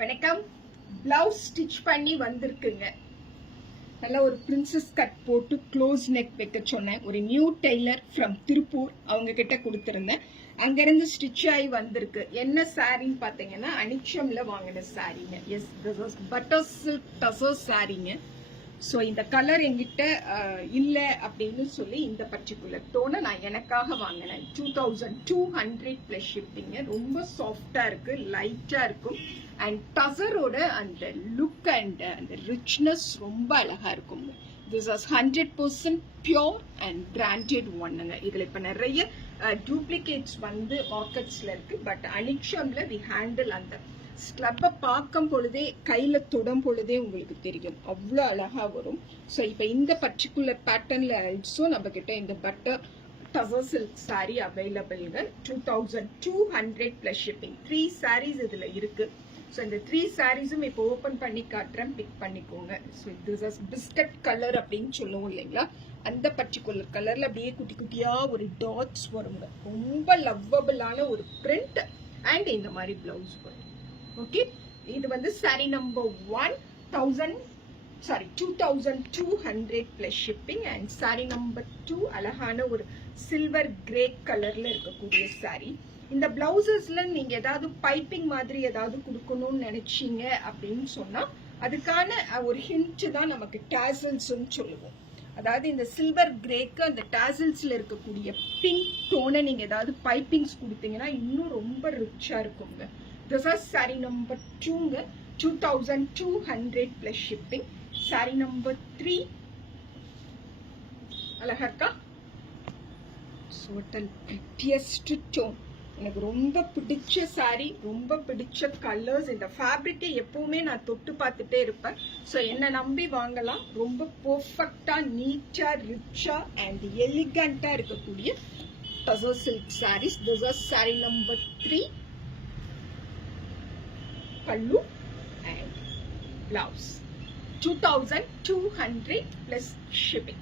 வணக்கம். Blouse stitch பண்ணி வந்திருக்குங்க. நல்ல ஒரு பிரின்சஸ் கட் போட்டு க்ளோஸ் நெக் வைக்க சொன்னேன். ஒரு நியூ டெய்லர் ஃப்ரம் திருப்பூர் அவங்க கிட்ட கொடுத்துருந்தேன். அங்கிருந்து ஸ்டிச் ஆகி வந்திருக்கு. என்ன சாரின்னு பாத்தீங்கன்னா அனிச்சம்ல வாங்கின சாரீங்க. Yes, this is butter silk tussar சாரீங்க. ஸோ இந்த கலர் என்கிட்ட இல்லை அப்படின்னு சொல்லி இந்த பர்டிகுலர் டோனை நான் எனக்காக வாங்கினேன். 2200 ப்ளஸ் ஷிப்பிங்க. ரொம்ப சாஃப்டா இருக்கு, லைட்டா இருக்கும். அண்ட் டசரோட அந்த லுக் அண்ட் அந்த ரிச்னஸ் ரொம்ப அழகா இருக்கும். This is 100% pure and branded ஒன்னுங்க. இதுல இப்ப நிறைய டூப்ளிகேட்ஸ் வந்து மார்க்கெட்ஸ்ல இருக்கு. பட் அனிக்ஷம்ல வி ஹேண்டில் அந்த ஸ்லப்பை பார்க்கும் பொழுதே கையில தொடும் பொழுதே உங்களுக்கு தெரியும், அவ்வளோ அழகா வரும். ஸோ இப்போ இந்த பர்டிகுலர் பேட்டர்ன்ல ஆல்சோ நம்ம கிட்ட இந்த பட்டர் டசர் சில்க் சாரி அவைலபிள்ங்க. 2200 ப்ளஸ் ஷிப்பிங். 3 சாரீஸ் இதுல இருக்கு. ஸோ இந்த 3 சாரீஸும் இப்போ ஓப்பன் பண்ணி காட்டுறேன், பிக் பண்ணிக்கோங்க. So this is biscuit colour அப்படின்னு சொல்லுவோம் இல்லைங்களா, அந்த பர்டிகுலர் கலர்ல அப்படியே குட்டி குட்டியா ஒரு டாட்ஸ் வருங்க. ரொம்ப லவ்வபிளான ஒரு பிரிண்ட் அண்ட் இந்த மாதிரி பிளவுஸ் வரும். ஓகே, இது வந்து sorry number 2200 plus shipping. And sorry number 2 அழகான ஒரு சில்வர் கிரே கலர்ல இருக்கக்கூடிய சாரி. இந்த பிளவுசஸ்ல நீங்க ஏதாவது பைப்பிங் மாதிரி ஏதாவது கொடுக்கணும்னு நினைச்சீங்க அப்படின்னு சொன்னா அதுக்கான ஒரு ஹிண்ட் தான் நமக்கு டாசல்ஸ்ன்னு சொல்லுவோம். அதாவது இந்த சில்வர் கிரேக்கு அந்த டாசல்ஸ்ல இருக்கக்கூடிய பிங்க் டோனை நீங்க ஏதாவது பைப்பிங்ஸ் கொடுத்தீங்கன்னா இன்னும் ரொம்ப ரிச்சா இருக்குங்க. This is saree number 2, 2200 plus shipping. Saree number 3. அழகா இருக்கா? Total prettiest tone. எனக்கு ரொம்ப பிடிச்ச சாரி, ரொம்ப பிடிச்ச கலர்ஸ். இந்த ஃபேப்ரிக்கை எப்பவுமே நான் தொட்டு பார்த்துட்டே இருப்பேன். ஸோ என்னை நம்பி வாங்கலாம். ரொம்ப பர்ஃபெக்டா, நீட்டா, ரிச்சா அண்ட் எலிகண்டா இருக்கக்கூடிய tussar silk saris. This is sari number 3. pallu and blouse. 2200 plus shipping.